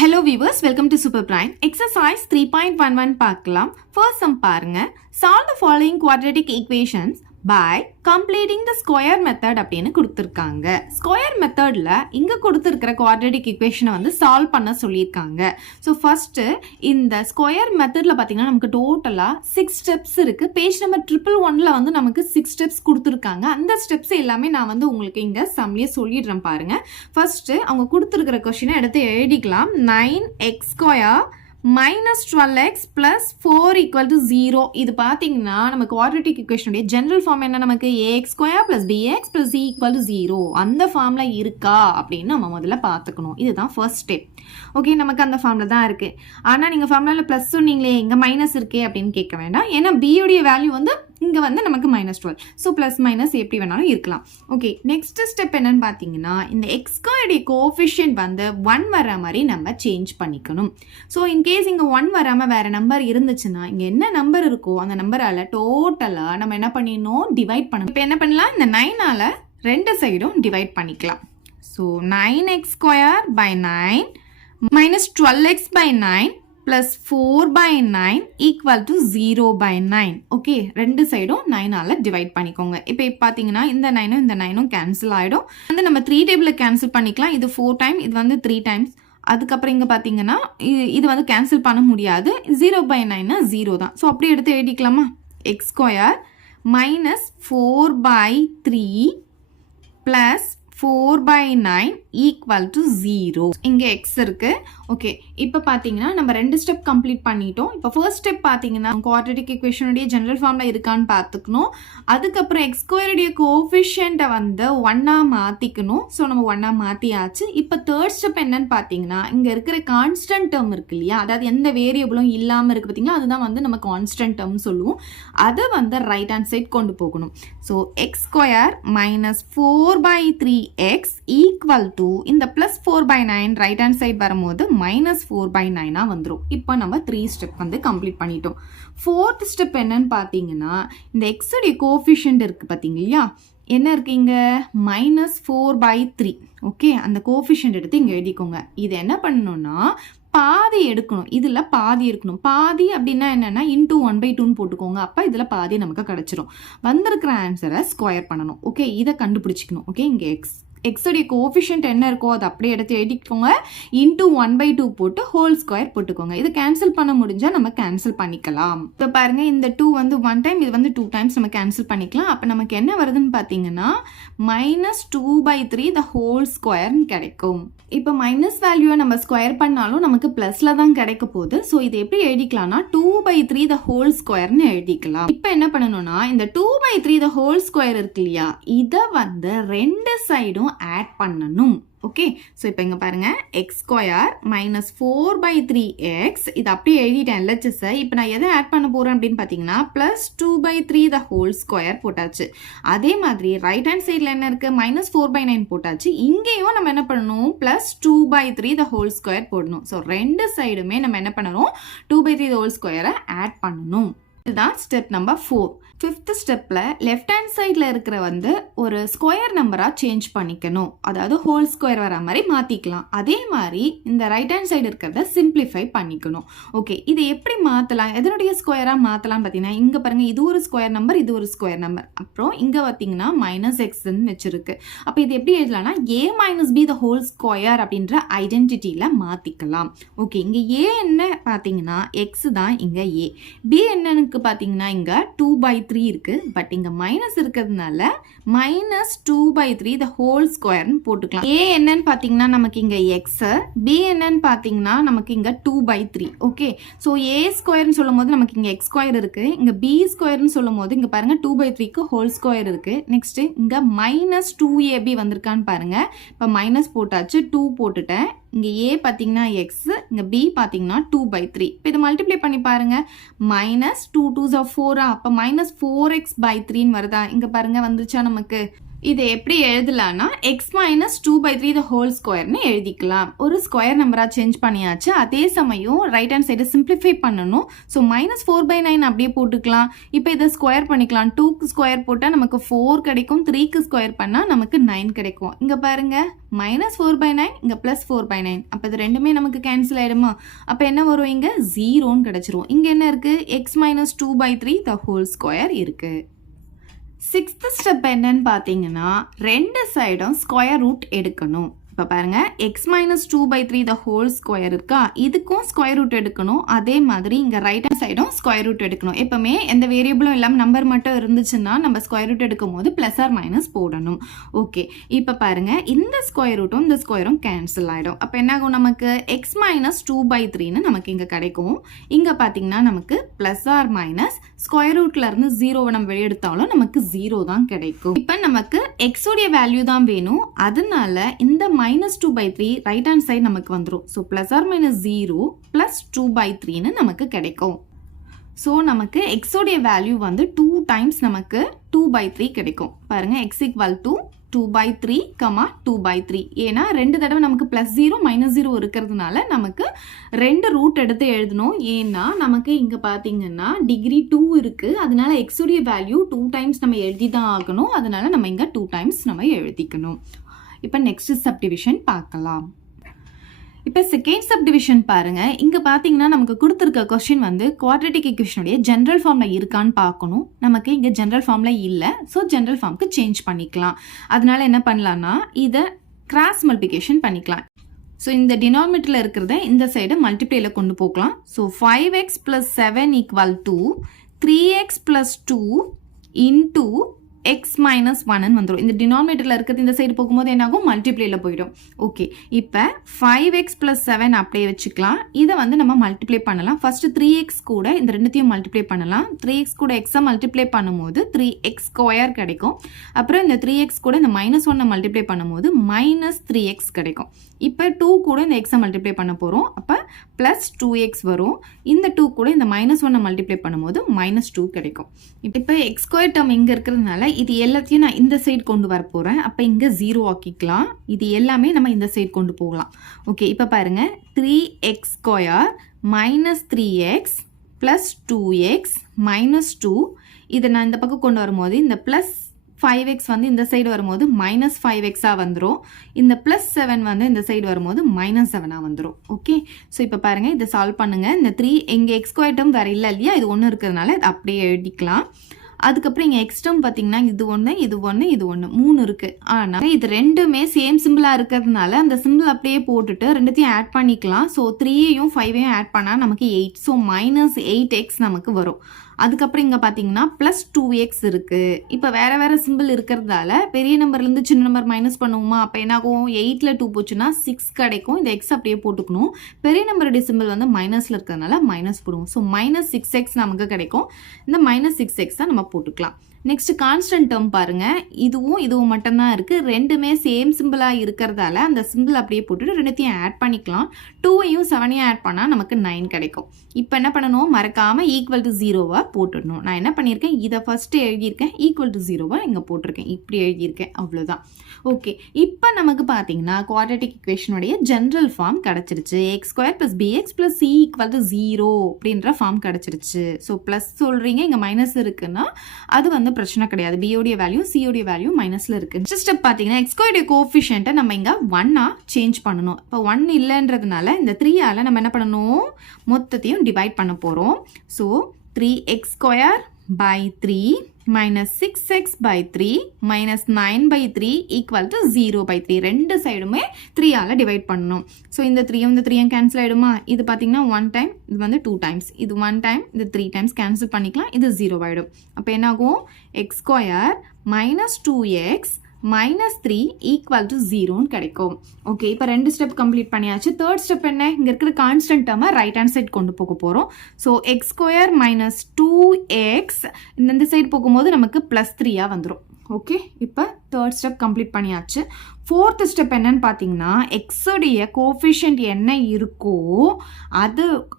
Hello viewers, welcome to Super Prime. Exercise 3.11 பார்க்கலாம். First sum பாருங்க. Solve the following quadratic equations by completing the square method அப்படின்னு கொடுத்திருக்காங்க. Square methodல இங்க கொடுத்திருக்கிற quadratic equationை வந்து solve பண்ண சொல்லியிருக்காங்க. So first இந்த square methodல பார்த்தீங்கன்னா நமக்கு டோட்டலா 6 steps இருக்கு. பேஜ் நம்பர் 111ல வந்து நமக்கு 6 steps கொடுத்திருக்காங்க. அந்த steps எல்லாமே நான் வந்து உங்களுக்கு இங்க சம்லயே சொல்லிடுறேன் பாருங்க. First அவங்க கொடுத்திருக்கிற क्वेश्चனை எடுத்து எழுதிக்கலாம். 9x square minus 12x plus 4 equal to 0. இது பார்த்தீங்கன்னா நம்ம quadratic equation உடைய general form என்ன நமக்கு ax square plus bx plus c equal to 0. அந்த ஃபார்ம்ல இருக்கா அப்படின்னு நம்ம முதல்ல பார்த்துக்கணும். இதுதான் first step. ஓகே, நமக்கு அந்த ஃபார்ம்ல தான் இருக்கு. ஆனா நீங்க ஃபார்முலால பிளஸ் சொன்னீங்களே இங்க மைனஸ் இருக்கே அப்படின்னு கேட்க வேண்டாம். ஏன்னா b உடைய வேல்யூ வந்து இங்க வந்து நமக்கு -12. ஸோ பிளஸ் மைனஸ் எப்படி வேணாலும் இருக்கலாம். ஓகே, நெக்ஸ்ட் ஸ்டெப் என்னன்னு பார்த்தீங்கன்னா இந்த எக்ஸ் ஸ்கொயருடைய கோஎஃபிஷியன்ட் வந்து 1 வர மாதிரி நம்ம சேஞ்ச் பண்ணிக்கணும். ஸோ இன்கேஸ் இங்கே 1 வராமல் வேற நம்பர் இருந்துச்சுன்னா இங்கே என்ன நம்பர் இருக்கோ அந்த நம்பரால் டோட்டலாக நம்ம என்ன பண்ணிடணும், டிவைட் பண்ணணும். இப்போ என்ன பண்ணலாம், இந்த 9ஆல் ரெண்டு சைடும் டிவைட் பண்ணிக்கலாம். So 9x square by 9 minus 12x by 9 plus 4 by 9 equal to 0 by 9. Okay, ரெண்டு சைடும் 9ஆல டிவைட் பண்ணிக்கோங்க. இப்போ பார்த்தீங்கன்னா இந்த 9ம் இந்த 9ம் கேன்சல் ஆகிடும். வந்து நம்ம 3 டேபிளில் கேன்சல் பண்ணிக்கலாம். இது 4 டைம், இது வந்து 3 டைம்ஸ். அதுக்கப்புறம் இங்கே பார்த்தீங்கன்னா இது வந்து கேன்சல் பண்ண முடியாது. 0 by 9னா 0 தான். ஸோ அப்படியே எடுத்து எழுதிக்கலாமா, X square minus 4 by 3 plus 4 by 9 equal to 0. இங்க x இருக்கு. ஓகே, இப்போ பார்த்தீங்கன்னா நம்ம ரெண்டு ஸ்டெப் கம்ப்ளீட் பண்ணிட்டோம். இப்போ ஃபர்ஸ்ட் ஸ்டெப் பார்த்தீங்கன்னா குவாட்ரேட்டிக் ஈக்குவேஷனுடைய ஜெனரல் ஃபார்ம்ல இருக்கான்னு பார்த்துக்கணும். அதுக்கப்புறம் எக்ஸ் ஸ்கொயருடைய கோஎஃபிஷியன்ட்டை வந்து 1ஆ மாற்றிக்கணும். ஸோ நம்ம 1ஆ மாற்றியாச்சு. இப்போ தேர்ட் ஸ்டெப் என்னன்னு பார்த்தீங்கன்னா இங்கே இருக்கிற கான்ஸ்டன்ட் டேர்ம் இருக்கு இல்லையா, அதாவது எந்த வேரியபிளும் இல்லாமல் இருக்கு பார்த்தீங்கன்னா அதுதான் வந்து நம்ம கான்ஸ்டன்ட் டேர்ம் சொல்லுவோம். அதை வந்து ரைட் ஹேண்ட் சைட் கொண்டு போகணும். So X square minus 4 by 3x equal to இந்த plus 4 by 9 right hand side வரும்போது minus 4 by 9 வந்துடும். இப்போ நம்ம 3 ஸ்டெப் வந்து கம்ப்ளீட் பண்ணிட்டோம். ஃபோர்த் ஸ்டெப் என்னன்னு பார்த்தீங்கன்னா இந்த எக்ஸ் உடைய கோஎஃபிஷியன்ட் இருக்கு பார்த்தீங்க இல்லையா, என்ன இருக்கு இங்க -4 by 3. ஓகே, அந்த கோஎஃபிஷியன்ட் எடுத்து இங்க எழுதிக்கோங்க. இது என்ன பண்ணணும்னா பாதி எடுக்கணும். இதுல பாதி இருக்கணும். பாதி அப்படின்னா என்னன்னா இன்டூ 1/2 போட்டுக்கோங்க. அப்ப இதுல பாதி நமக்கு கிடைச்சிரும். வந்திருக்கிற ஆன்சரை ஸ்கொயர் பண்ணணும். ஓகே, இதை கண்டுபிடிச்சிக்கணும். ஓகே, இங்க எக்ஸ் உடைய கோஎஃபிஷியன்ட் என்ன இருக்கோ அதை அப்படியே எடுத்து எழுதிக்கோங்க. இன்டூ 1/2 போட்டு ஹோல் ஸ்கொயர் போட்டுக்கோங்க. இது கேன்சல் பண்ண முடிஞ்சா நம்ம கேன்சல் பண்ணிக்கலாம். இப்போ பாருங்க இந்த 2 வந்து 1 டைம், இது வந்து 2 டைம்ஸ் நம்ம கேன்சல் பண்ணிக்கலாம். அப்போ நமக்கு என்ன வருதுன்னு பார்த்தீங்கன்னா -2/3 the ஹோல் ஸ்கொயர்னு கிடைக்கும். இப்போ மைனஸ் வேல்யூவை நம்ம ஸ்கொயர் பண்ணாலும் நமக்கு பிளஸ்ல தான் கிடைக்க போகுது. ஸோ இது எப்படி எழுதிக்கலாம்னா 2/3 the ஹோல் ஸ்கொயர்னு எழுதிக்கலாம். இப்போ என்ன பண்ணணும்னா இந்த 2/3 the ஹோல் ஸ்கொயர் இருக்கு இல்லையா, இதை வந்து ரெண்டு சைடும் ஆட் பண்ணணும். ஓகே, ஸோ இப்போ இங்கே பாருங்க X square minus 4 by 3x இது அப்படியே எழுதிட்டேன் LHS. இப்போ நான் எதை ஆட் பண்ண போகிறேன் அப்படின்னு பார்த்தீங்கன்னா ப்ளஸ் 2/3 the ஹோல் ஸ்கொயர் போட்டாச்சு. அதே மாதிரி ரைட் ஹேண்ட் சைடில் என்ன இருக்குது -4 by 9 போட்டாச்சு. இங்கேயும் நம்ம என்ன பண்ணணும், ப்ளஸ் 2/3 the ஹோல் ஸ்கொயர் போடணும். ஸோ ரெண்டு சைடுமே நம்ம என்ன பண்ணணும், 2/3 the ஹோல் ஸ்கொயரை ஆட் பண்ணணும். இதுதான் ஸ்டெப் நம்பர் 4. ஃபிஃப்த் ஸ்டெப்பில் லெஃப்ட் ஹேண்ட் சைடில் இருக்கிற வந்து ஒரு ஸ்கொயர் நம்பராக சேஞ்ச் பண்ணிக்கணும். அதாவது ஹோல் ஸ்கொயர் வர மாதிரி மாற்றிக்கலாம். அதே மாதிரி இந்த ரைட் ஹேண்ட் சைடு இருக்கிறத சிம்பிளிஃபை பண்ணிக்கணும். ஓகே, இது எப்படி மாற்றலாம், எதனுடைய ஸ்கொயராக மாற்றலாம் பார்த்தீங்கன்னா இங்கே பாருங்கள், இது ஒரு ஸ்கொயர் நம்பர், இது ஒரு ஸ்கொயர் நம்பர். அப்புறம் இங்கே பார்த்தீங்கன்னா -xன்னு வச்சுருக்கு. அப்போ இது எப்படி எழுதலாம்னா a - b the whole square அப்படின்ற ஐடென்டிட்டியில் மாற்றிக்கலாம். ஓகே, இங்கே a என்ன பார்த்தீங்கன்னா எக்ஸ் தான், இங்கே a. b என்னன்னு பார்த்தீங்கன்னா இங்க 2/3 இருக்கு. பட் இங்க மைனஸ் இருக்கிறதுனால -2/3 the ஹோல் ஸ்கொயர்னு போட்டுக்கலாம். a என்னன்னு பார்த்தீங்கன்னா நமக்கு இங்க x, b என்னன்னு பார்த்தீங்கன்னா நமக்கு இங்க 2/3. ஓகே, ஸோ a ஸ்கொயர்னு சொல்லும் போது நமக்கு இங்க x ஸ்கொயர் இருக்கு. இங்க b ஸ்கொயர்னு சொல்லும் போது இங்க பாருங்க 2/3க்கு ஹோல் ஸ்கொயர் இருக்கு. நெக்ஸ்ட் இங்க -2ab வந்திருக்கான்னு பாருங்க. இப்போ மைனஸ் போட்டாச்சு, 2 போட்டுட்டேன். இங்கே a பார்த்தீங்கன்னா x, இங்கே b பார்த்தீங்கன்னா 2/3. இப்போ இது மல்டிப்ளை பண்ணி பாருங்க, -2 2s are 4. அப்போ -4x/3 வருதா, இங்கே பாருங்க வந்துருச்சா நமக்கு. இதை எப்படி எழுதலாம்னா எக்ஸ் மைனஸ் 2/3 த ஹோல் ஸ்கொயர்னு எழுதிக்கலாம். ஒரு ஸ்கொயர் நம்பராக சேஞ்ச் பண்ணியாச்சு. அதே சமயம் ரைட் ஹேண்ட் சைடை சிம்பிளிஃபை பண்ணணும். ஸோ -4/9 அப்படியே போட்டுக்கலாம். இப்போ இதை ஸ்கொயர் பண்ணிக்கலாம். 2க்கு ஸ்கொயர் போட்டால் நமக்கு 4 கிடைக்கும். 3க்கு ஸ்கொயர் பண்ணால் நமக்கு 9 கிடைக்கும். இங்கே பாருங்க -4/9 இங்கே +4/9. அப்போ இது ரெண்டுமே நமக்கு கேன்சல் ஆகிடுமா? அப்போ என்ன வரும்? இங்கே 0ன்னு கிடச்சிரும். இங்கே என்ன இருக்குது? எக்ஸ் மைனஸ் 2/3 த ஹோல் ஸ்கொயர் இருக்குது. 6th ஸ்டெப் என்னன்னு பார்த்தீங்கன்னா ரெண்டு சைடும் ஸ்கொயர் ரூட் எடுக்கணும். இப்போ பாருங்க எக்ஸ் மைனஸ் 2/3 த ஹோல் ஸ்கொயர் இருக்கா, இதுக்கும் ஸ்கொயர் ரூட் எடுக்கணும். அதே மாதிரி இங்கே ரைட் ஹேண்ட் சைடும் ஸ்கொயர் ரூட் எடுக்கணும். எப்பவுமே எந்த வேரியபிளும் இல்லாமல் நம்பர் மட்டும் இருந்துச்சுன்னா நம்ம ஸ்கொயர் ரூட் எடுக்கும் போது ப்ளஸ் ஆர் மைனஸ் போடணும். ஓகே, இப்போ பாருங்க இந்த ஸ்கொயர் ரூட்டும் இந்த ஸ்கொயரும் கேன்சல் ஆகிடும். அப்போ என்ன ஆகும்? நமக்கு எக்ஸ் மைனஸ் 2/3ன்னு நமக்கு இங்கே கிடைக்கும். இங்கே பார்த்தீங்கன்னா நமக்கு ப்ளஸ் ஆர் மைனஸ் ஸ்கொயர் ரூட்ல இருந்து 0வை நம்ம வெளியெடுத்தாலும் நமக்கு 0 தான் கிடைக்கும். இப்போ நமக்கு எக்ஸோடைய வேல்யூ தான் வேணும். அதனால இந்த -2/3 ரைட் ஹேண்ட் சைடு நமக்கு வந்துடும். ஸோ ப்ளஸ் ஆர் மைனஸ் 0 + 2/3ன்னு நமக்கு கிடைக்கும். ஸோ நமக்கு எக்ஸோடைய வேல்யூ வந்து 2 டைம்ஸ் நமக்கு 2/3 கிடைக்கும். பாருங்க எக்ஸ் ஈக்குவல் டு 2/3, 2/3. ஏன்னா ரெண்டு தடவை நமக்கு +0 -0 இருக்கிறதுனால நமக்கு ரெண்டு ரூட் எடுத்து எழுதணும். ஏன்னா நமக்கு இங்கே பார்த்தீங்கன்னா டிகிரி 2 இருக்குது. அதனால எக்ஸோடைய வேல்யூ 2 டைம்ஸ் நம்ம எழுதி தான் ஆகணும். அதனால நம்ம இங்கே 2 டைம்ஸ் நம்ம எழுதிக்கணும். இப்போ நெக்ஸ்ட் சப்டிவிஷன் பார்க்கலாம். இப்போ செகண்ட் சப்டிவிஷன் பாருங்க. இங்க பாத்தீங்கன்னா நமக்கு கொடுத்துருக்க கொஸ்டின் வந்து குவாட்ரேட்டிக் ஈக்குவேஷனுடைய ஜெனரல் ஃபார்ம்ல இருக்கான்னு பார்க்கணும். நமக்கு இங்க ஜெனரல் ஃபார்ம்ல இல்லை. ஸோ ஜெனரல் ஃபார்முக்கு சேஞ்ச் பண்ணிக்கலாம். அதனால என்ன பண்ணலாம்னா இதை கிராஸ் மல்டிப்ளிகேஷன் பண்ணிக்கலாம். ஸோ இந்த டினாமினேட்டர்ல இருக்கிறத இந்த சைடு மல்டிப்ளேல கொண்டு போகலாம். So 5x + 7 = 3x + 2 into X minus 1 வந்துடும். இந்த டினாமினேட்டரில் இருக்கிறது இந்த சைடு போகும்போது என்னாகும்? மல்டிப்ளேல போயிடும். ஓகே, இப்போ 5x + 7 அப்படியே வச்சுக்கலாம். இதை வந்து நம்ம மல்டிப்ளை பண்ணலாம். ஃபர்ஸ்ட் 3x கூட இந்த ரெண்டுத்தையும் மல்டிப்ளை பண்ணலாம். 3x கூட எக்ஸை மல்டிப்ளை பண்ணும்போது 3x² கிடைக்கும். அப்புறம் இந்த 3x கூட இந்த -1 மல்டிப்ளை பண்ணும்போது -3x கிடைக்கும். இப்போ 2 கூட இந்த எக்ஸை மல்டிப்ளை பண்ண போகிறோம். அப்போ +2x வரும். இந்த 2 கூட இந்த -1 மல்டிப்ளை பண்ணும்போது -2 கிடைக்கும். இப்போ x² டேர்ம் இங்கே இருக்கிறதுனால இது எல்லாத்தையும் நான் இந்த சைடு கொண்டு வர போகிறேன். அப்போ இங்கே 0 ஆக்கிக்கலாம். இது எல்லாமே நம்ம இந்த சைடு கொண்டு போகலாம். ஓகே, இப்போ பாருங்க 3x² - 3x + 2x - 2. இதை நான் இந்த பக்கம் கொண்டு வரும்போது இந்த +5x வந்து இந்த சைடு வரும்போது -5x வந்துடும். இந்த +7 வந்து இந்த சைடு வரும்போது -7 வந்துடும். ஓகே, ஸோ இப்போ பாருங்க இதை சால்வ் பண்ணுங்க. இந்த 3 எங்கள் x² டேர்ம் வேறு இல்லை இல்லையா, இது ஒன்று இருக்கிறதுனால இது அப்படியே எழுதிக்கலாம். அதுக்கப்புறம் இங்கே எக்ஸ் டேர்ம் பார்த்தீங்கன்னா இது ஒன்று இது ஒன்று இது ஒன்று 3 இருக்குது. ஆனால் இது ரெண்டுமே சேம் சிம்பிளாக இருக்கிறதுனால அந்த சிம்பிள் அப்படியே போட்டுட்டு ரெண்டுத்தையும் ஆட் பண்ணிக்கலாம். ஸோ 3யையும் 5யையும் ஆட் பண்ணால் நமக்கு 8. ஸோ -8x நமக்கு வரும். அதுக்கப்புறம் இங்கே பார்த்தீங்கன்னா +2x இருக்குது. இப்போ வேறு வேறு சிம்பிள் இருக்கிறதால பெரிய நம்பர்லேருந்து சின்ன நம்பர் மைனஸ் பண்ணுவோமா? அப்போ என்னாகும்? 8ல் 2 போச்சுன்னா 6 கிடைக்கும். இந்த எக்ஸ் அப்படியே போட்டுக்கணும். பெரிய நம்பருடைய சிம்பிள் வந்து மைனஸில் இருக்கிறதுனால மைனஸ் போடுவோம். ஸோ -6x நமக்கு கிடைக்கும். இந்த -6x தான் நம்ம போட்டுக்கலாம். நெக்ஸ்ட் கான்ஸ்டன்ட் டேர்ம் பாருங்க. இதுவும் மட்டும்தான் இருக்கு. ரெண்டுமே சேம் சிம்பிளா இருக்கிறதால அந்த சிம்பிள் அப்படியே போட்டுட்டு ரெண்டுத்தையும் ஆட் பண்ணிக்கலாம். 2யும் 7யும் ஆட் பண்ணா நமக்கு 9 கிடைக்கும். இப்போ என்ன பண்ணணும்? மறக்காம =0 போட்டுடணும். நான் என்ன பண்ணியிருக்கேன்? இதை ஃபர்ஸ்ட் எழுதியிருக்கேன். =0 இங்க போட்டிருக்கேன். இப்படி எழுதியிருக்கேன். அவ்வளோதான். ஓகே, இப்போ நமக்கு பார்த்தீங்கன்னா குவாட்ரேட்டிக் ஈக்குவேஷனுடைய ஜெனரல் ஃபார்ம் கிடைச்சிருச்சு. x² + bx + c = 0 அப்படின்ற ஃபார்ம் கிடைச்சிருச்சு. ஸோ ப்ளஸ் சொல்றீங்க, இங்க மைனஸ் இருக்குன்னா அது வந்து பிரச்சனை கிடையாது. b உடைய வேல்யூ c உடைய வேல்யூ மைனஸ்ல இருக்கு. நெக்ஸ்ட் ஸ்டெப் பாத்தீங்கன்னா x² உடைய கோஎஃபிஷியன்ட்டை நம்ம இங்க 1 சேஞ்ச் பண்ணனும். இப்போ 1 இல்லன்றதுனால இந்த 3ஆல நம்ம என்ன பண்ணனும்? மொத்தத்தையும் டிவைட் பண்ண போறோம். So 3x² / 3 - 6x/3 - 9/3 = 0/3. ரெண்டு சைடுமே 3ஆல டிவைட் பண்ணணும். ஸோ இந்த 3யும் இந்த 3யும் கேன்சல் ஆயிடுமா? இது பார்த்தீங்கன்னா 1 டைம், இது வந்து 2 டைம்ஸ், இது 1 டைம், இது 3 டைம்ஸ் கேன்சல் பண்ணிக்கலாம். இது 0 ஆயிடும். அப்போ என்ன ஆகும்? x² - 2x -3 = 0ன்னு கிடைக்கும். ஓகே, இப்போ ரெண்டு ஸ்டெப் கம்ப்ளீட் பண்ணியாச்சு. தேர்ட் ஸ்டெப் என்ன? இங்க இருக்கிற கான்ஸ்டன்ட் டேர்மை ரைட் ஹேண்ட் சைட் கொண்டு போக போறோம். ஸோ x² - 2x இந்த சைடு போகும்போது நமக்கு +3 வந்துடும். ஓகே, இப்போ தேர்ட் ஸ்டெப் கம்ப்ளீட் பண்ணியாச்சு. ஃபோர்த் ஸ்டெப் என்னன்னு பார்த்தீங்கன்னா, எக்ஸோடைய கோஃபிஷியன்ட் என்ன இருக்கோ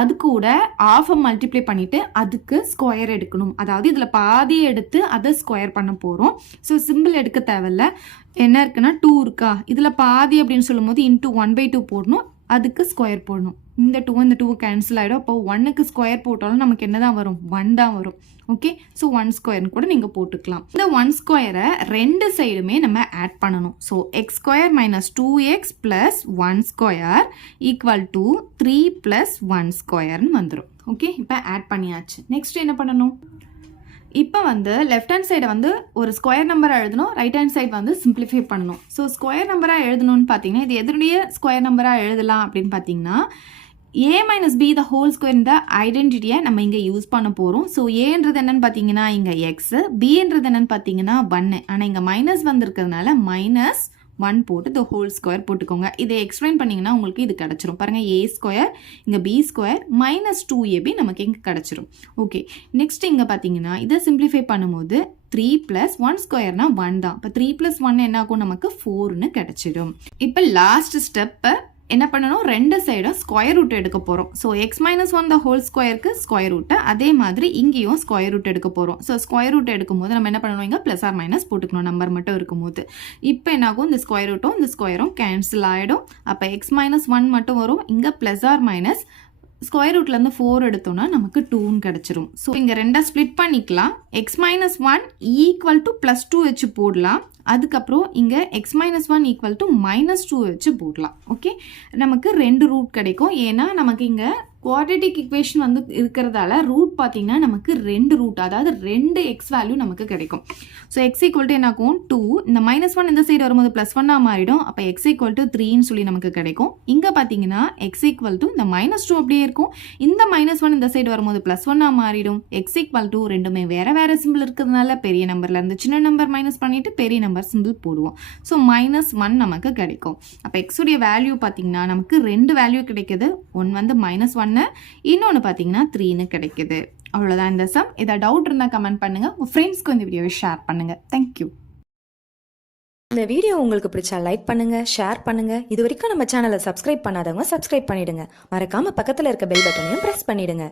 அது கூட ஆஃபை மல்டிப்ளை பண்ணிவிட்டு அதுக்கு ஸ்கொயர் எடுக்கணும். அதாவது இதில் பாதியை எடுத்து அதை ஸ்கொயர் பண்ண போகிறோம். ஸோ சிம்பிள் எடுக்க தேவையில்ல. என்ன இருக்குன்னா 2 இருக்கா, இதில் பாதி அப்படின்னு சொல்லும் போது இன்ட்டு 1/2 போடணும், அதுக்கு ஸ்கொயர் போடணும். இந்த 2 கேன்சல் ஆகிடும். அப்போ 1க்கு ஸ்கொயர் போட்டாலும் நமக்கு என்ன தான் வரும், 1 தான் வரும். ஓகே, ஸோ 1 ஸ்கொயர்னு கூட நீங்கள் போட்டுக்கலாம். இந்த 1 ஸ்கொயரை ரெண்டு சைடுமே நம்ம ஆட் பண்ணணும். So X square minus 2x plus 1 square equal to 3 plus 1 ஸ்கொயர்னு வந்துடும். ஓகே, இப்போ ஆட் பண்ணியாச்சு. நெக்ஸ்ட் என்ன பண்ணணும், இப்போ லெஃப்ட் ஹேண்ட் சைடை ஒரு ஸ்கொயர் நம்பராக எழுதணும், ரைட் ஹேண்ட் சைடு சிம்பிளிஃபை பண்ணணும். ஸோ ஸ்கொயர் நம்பராக எழுதணும்னு பார்த்தீங்கன்னா இது எதனுடைய ஸ்கொயர் நம்பராக எழுதலாம் அப்படின்னு பார்த்தீங்கன்னா a minus B the whole square இந்த ஐடென்டிட்டியை நம்ம இங்கே யூஸ் பண்ண போகிறோம். ஸோ ஏன்றது என்னன்னு பார்த்தீங்கன்னா இங்கே எக்ஸு, பின்றது என்னன்னு பார்த்தீங்கன்னா 1, ஆனால் இங்கே மைனஸ் வந்திருக்கிறதுனால -1 போட்டு த ஹோல் ஸ்கொயர் போட்டுக்கோங்க. இதை எக்ஸ்பிளைன் பண்ணிங்கன்னா உங்களுக்கு இது கிடச்சிரும். பாருங்கள், a ஸ்கொயர் இங்கே b ஸ்கொயர் -2ab நமக்கு இங்கே கிடச்சிரும். ஓகே, நெக்ஸ்ட் இங்கே பார்த்தீங்கன்னா இதை சிம்பிளிஃபை பண்ணும்போது 3 ப்ளஸ் 1 ஸ்கொயர்னா 1 தான். இப்போ 3 + 1 என்ன ஆகும், நமக்கு 4ன்னு கிடச்சிடும். இப்போ லாஸ்ட் ஸ்டெப்பை என்ன பண்ணணும், ரெண்டு சைடும் ஸ்கொயர் ரூட் எடுக்க போகிறோம். So x minus 1 the whole ஸ்கொயருக்கு ஸ்கொயர் ரூட்டை, அதே மாதிரி இங்கேயும் ஸ்கொயர் ரூட் எடுக்க போகிறோம். ஸோ ஸ்கொயர் ரூட் எடுக்கும்போது நம்ம என்ன பண்ணணும், இங்கே ப்ளஸ் ஆர் மைனஸ் போட்டுக்கணும் நம்பர் மட்டும் இருக்கும்போது. இப்போ என்னாகும், இந்த ஸ்கொயர் ரூட்டும் இந்த ஸ்கொயரும் கேன்சல் ஆகிடும். அப்போ எக்ஸ் மைனஸ் 1 மட்டும் வரும். இங்கே ப்ளஸ் ஆர் மைனஸ் ஸ்கொயர் ரூட்லேருந்து 4 எடுத்தோம்னா நமக்கு 2ன்னு கிடச்சிரும். ஸோ இங்கே ரெண்டாக ஸ்ப்ளிட் பண்ணிக்கலாம். எக்ஸ் மைனஸ் 1 ஈக்குவல் டு +2 வச்சு போடலாம். அதுக்கப்புறம் இங்கே எக்ஸ் மைனஸ் 1 ஈக்குவல் டு -2 வச்சு போடலாம். ஓகே, நமக்கு 2 ரூட் கிடைக்கும். ஏன்னா நமக்கு இங்கே குவாட்ரேட்டிக் இக்குவேஷன் இருக்கிறதால ரூட் பார்த்தீங்கன்னா நமக்கு 2 ரூட், அதாவது 2 எக்ஸ் வேல்யூ நமக்கு கிடைக்கும். ஸோ எக்ஸ் ஈக்குவல் டு என்னாகும் 2, இந்த -1 இந்த சைடு வரும்போது +1 மாறிடும். அப்போ எக்ஸ் ஈக்குவல் டு 3ன்னு சொல்லி நமக்கு கிடைக்கும். இங்கே பார்த்தீங்கன்னா எக்ஸ் ஈக்குவல் டு இந்த -2 அப்படியே இருக்கும். இந்த -1 இந்த சைடு வரும்போது +1 மாறிடும். எக்ஸ் ஈக்குவல் டு ரெண்டுமே வேற சிம்பிள் இருக்கிறதுனால பெரிய நம்பர்லேருந்து சின்ன நம்பர் மைனஸ் பண்ணிட்டு பெரிய நம்பர் சிம்பிள் போடுவோம். ஸோ -1 நமக்கு கிடைக்கும். அப்போ எக்ஸுடைய வேல்யூ பார்த்தீங்கன்னா நமக்கு 2 வேல்யூ கிடைக்குது. ஒன்று -1, இன்னொன்று பார்த்தீங்கன்னா 3ன்னு கிடைக்குது. அவ்வளோதான் இந்த சம். ஏதாவது டவுட் இருந்தால் கமெண்ட் பண்ணுங்கள். உங்கள் ஃப்ரெண்ட்ஸ்க்கு இந்த வீடியோவை ஷேர் பண்ணுங்கள். தேங்க்யூ. இந்த வீடியோ உங்களுக்கு பிடிச்சா லைக் பண்ணுங்க, ஷேர் பண்ணுங்க. இது வரைக்கும் நம்ம சேனலை சப்ஸ்கிரைப் பண்ணாதவங்க சப்ஸ்கிரைப் பண்ணிடுங்க. மறக்காம பக்கத்தில் இருக்க பெல் பட்டனையும் பிரஸ் பண்ணிடுங்க.